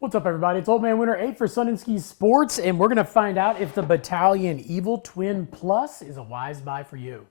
What's up, everybody? It's Old Man Winter 8 for Sun and Ski Sports, and we're going to find out if the Bataleon Evil Twin Plus is a wise buy for you.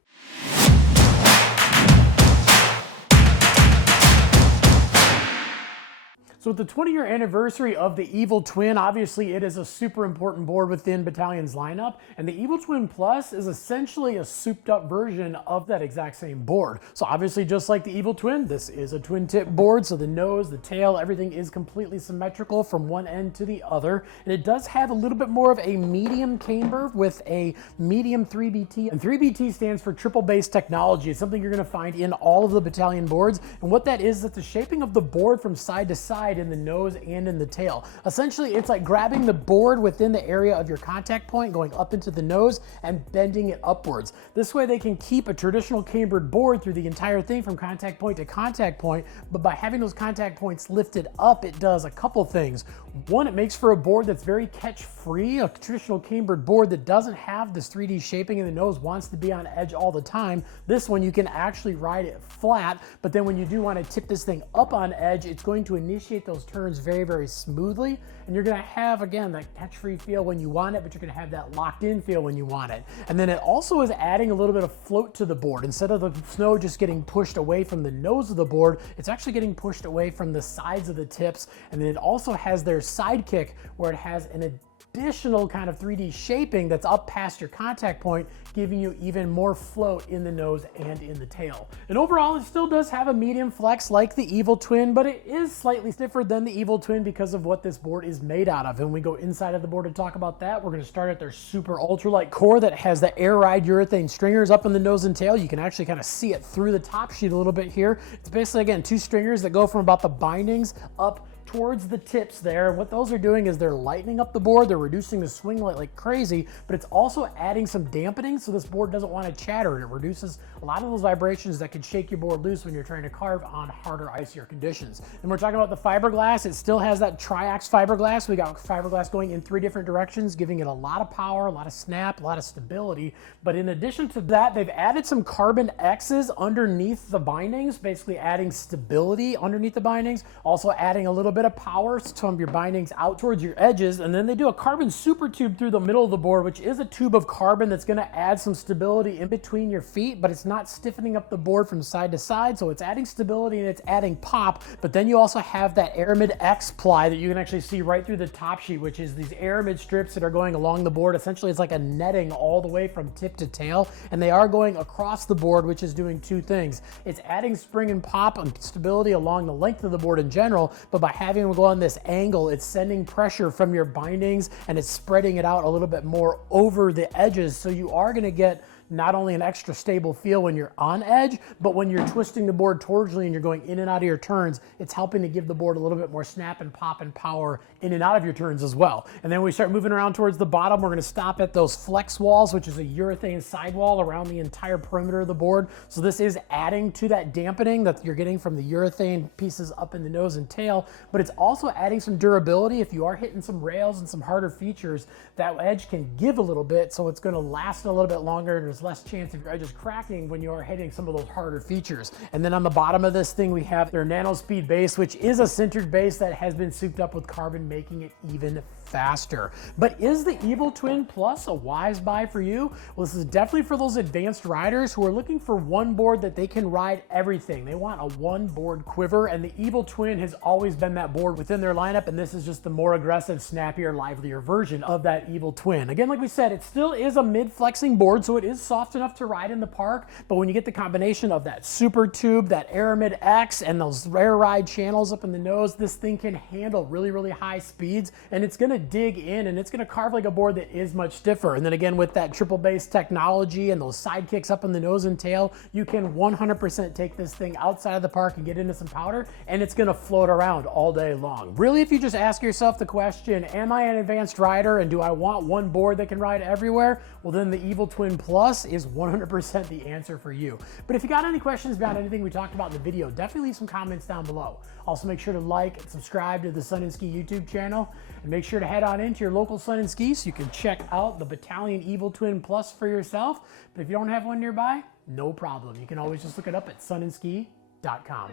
So with the 20-year anniversary of the Evil Twin, obviously it is a super important board within Batalion's lineup, and the Evil Twin Plus is essentially a souped-up version of that exact same board. So obviously, just like the Evil Twin, this is a twin-tip board, so the nose, the tail, everything is completely symmetrical from one end to the other, and it does have a little bit more of a medium camber with a medium 3BT, and 3BT stands for triple base technology. It's something you're going to find in all of the Bataleon boards, and what that is the shaping of the board from side to side in the nose and in the tail. Essentially, it's like grabbing the board within the area of your contact point, going up into the nose and bending it upwards. This way they can keep a traditional cambered board through the entire thing from contact point to contact point, but by having those contact points lifted up, it does a couple things. One, it makes for a board that's very catch-free. A traditional cambered board that doesn't have this 3D shaping in the nose wants to be on edge all the time. This one, you can actually ride it flat, but then when you do want to tip this thing up on edge, it's going to initiate those turns very, very smoothly, and you're going to have, again, that catch-free feel when you want it, but you're going to have that locked-in feel when you want it. And then it also is adding a little bit of float to the board. Instead of the snow just getting pushed away from the nose of the board, it's actually getting pushed away from the sides of the tips. And then it also has their sidekick, where it has an additional kind of 3D shaping that's up past your contact point, giving you even more float in the nose and in the tail. And overall, it still does have a medium flex like the Evil Twin, but it is slightly stiffer than the Evil Twin because of what this board is made out of. And when we go inside of the board to talk about that, we're going to start at their super ultralight core that has the air ride urethane stringers up in the nose and tail. You can actually kind of see it through the top sheet a little bit here. It's basically, again, two stringers that go from about the bindings up towards the tips there. And what those are doing is they're lightening up the board, they're reducing the swing like crazy, but it's also adding some dampening so this board doesn't want to chatter. It reduces a lot of those vibrations that can shake your board loose when you're trying to carve on harder, icier conditions. And we're talking about the fiberglass. It still has that triax fiberglass. We got fiberglass going in 3 different directions, giving it a lot of power, a lot of snap, a lot of stability. But in addition to that, they've added some carbon X's underneath the bindings, basically adding stability underneath the bindings, also adding a little bit of power from your bindings out towards your edges. And then they do a carbon super tube through the middle of the board, which is a tube of carbon that's going to add some stability in between your feet, but it's not stiffening up the board from side to side. So it's adding stability and it's adding pop. But then you also have that Aramid X ply that you can actually see right through the top sheet, which is these Aramid strips that are going along the board. Essentially, it's like a netting all the way from tip to tail, and they are going across the board, which is doing 2 things. It's adding spring and pop and stability along the length of the board in general, but by having them go on this angle, it's sending pressure from your bindings and it's spreading it out a little bit more over the edges, so you are going to get not only an extra stable feel when you're on edge, but when you're twisting the board torsionally and you're going in and out of your turns, it's helping to give the board a little bit more snap and pop and power in and out of your turns as well. And then we start moving around towards the bottom. We're going to stop at those flex walls, which is a urethane sidewall around the entire perimeter of the board. So this is adding to that dampening that you're getting from the urethane pieces up in the nose and tail, but it's also adding some durability. If you are hitting some rails and some harder features, that edge can give a little bit, so it's going to last a little bit longer, and there's less chance of your edges cracking when you are hitting some of those harder features. And then on the bottom of this thing, we have their nano speed base, which is a sintered base that has been souped up with carbon, making it even faster. But is the Evil Twin Plus a wise buy for you? Well, this is definitely for those advanced riders who are looking for one board that they can ride everything. They want a one board quiver, and the Evil Twin has always been that board within their lineup, and this is just the more aggressive, snappier, livelier version of that Evil Twin. Again, like we said, it still is a mid-flexing board, so it is soft enough to ride in the park, but when you get the combination of that super tube, that Aramid X, and those air ride channels up in the nose, this thing can handle really, really high speeds, and it's going to dig in and it's going to carve like a board that is much stiffer. And then again, with that triple base technology and those sidekicks up in the nose and tail, you can 100% take this thing outside of the park and get into some powder, and it's going to float around all day long. Really, if you just ask yourself the question, am I an advanced rider and do I want one board that can ride everywhere? Well, then the Evil Twin Plus is 100% the answer for you. But if you got any questions about anything we talked about in the video, definitely leave some comments down below. Also, make sure to like and subscribe to the Sun and Ski YouTube channel, and make sure to head on into your local Sun and Ski so you can check out the Bataleon Evil Twin Plus for yourself. But if you don't have one nearby, no problem. You can always just look it up at sunandski.com.